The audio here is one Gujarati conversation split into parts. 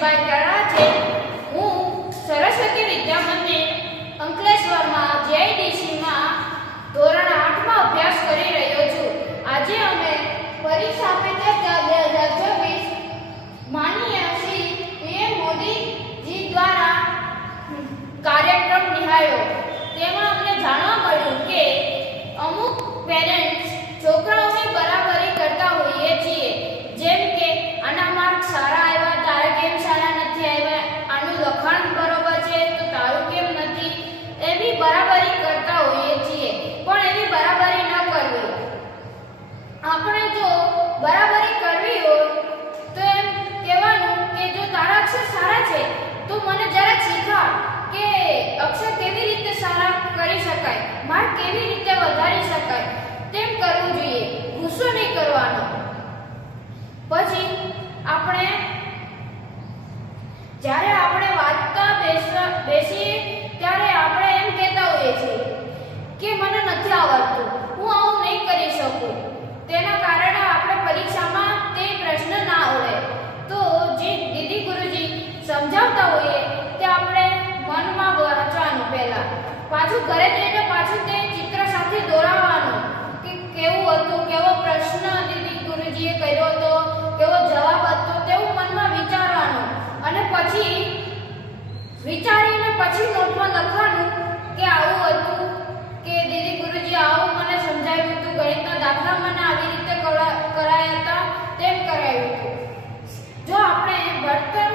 જગદીશભાઈ ગરા છે. હું સરસ્વતી વિદ્યા મંદિર અંકલેશ્વરમાં જેઆઈડીસીમાં ધોરણ આઠમાં અભ્યાસ કરી રહ્યો છું. આજે અમે પરીક્ષા પે ચર્ચા બે હજાર ચોવીસ. માનીય શ્રી પીએમ મોદીજી દ્વારા કાર્યક્રમ નિહાળ્યો. તેમાં અમને જાણવા મળ્યું કે અમુક પેરેન્ટ્સ બરાબરી પહેલા. પાછું ઘરે જઈને પાછું તે ચિત્ર સાથે દોરાવવાનું કે કેવું હતું કેવો પ્રશ્ન દીદી ગુરુજીએ કર્યો હતો કેવો જવાબ હતો તેવું મનમાં વિચારવાનું અને પછી વિચારીને પછી નોટમાં લખવાનું કે આવું હતું કે દીદી ગુરુજી આવું મને સમજાવ્યું હતું ગણિતના દાખલા મને આવી રીતે કરા- કરાયા હતા તેમ કરાવ્યું હતું જો આપણે ભણતર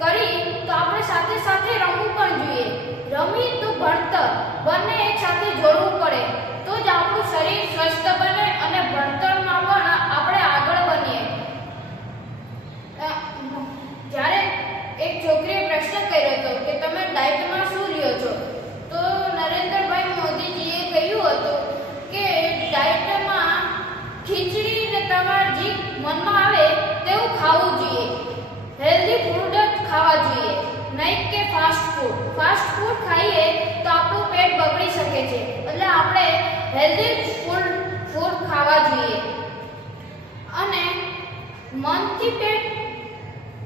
કરી તો આપણે સાથે સાથે રમવું પણ જોઈએ રમી તો ભણતર બંને એક સાથે જોડવું પડે, તો જ આપણું શરીર સ્વસ્થ બને અને ભણતરમાં પણ આપણે આગળ બનીએ જ્યારે એક છોકરીએ પ્રશ્ન કર્યો હતો કે તમે ડાયટમાં શું લ્યો છો, તો નરેન્દ્રભાઈ મોદીજીએ કહ્યું હતું કે ડાયટમાં ખીચડી ને જે મનમાં આવે તેવું ખાવું જોઈએ. હેલ્ધી ફૂડ જ ખાવા જોઈએ, નહીં કે ફાસ્ટ ફૂડ ફાસ્ટ ફૂડ ખાઈએ તો આપણું પેટ બગડી શકે છે એટલે આપણે હેલ્ધી ફૂડ ફૂડ ખાવા જોઈએ. અને મનથી પેટ,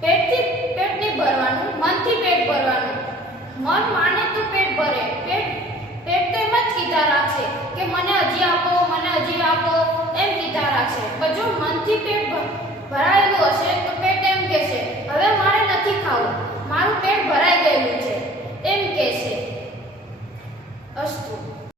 પેટથી પેટ નહીં ભરવાનું, મનથી પેટ ભરવાનું. મન માને તો પેટ ભરે. પેટ પેટ તો એમ જ કીધા રાખશે કે મને હજી આપો, મને હજી આપો, એમ કીધા રાખશે પણ જો મનથી પેટ ભરાયેલું હશે તો પેટ એમ કહેશે, હવે મારે નથી ખાવું. મારું પેટ ભરાઈ ગયેલું છે. એમ કહેશે. અસ્તુ.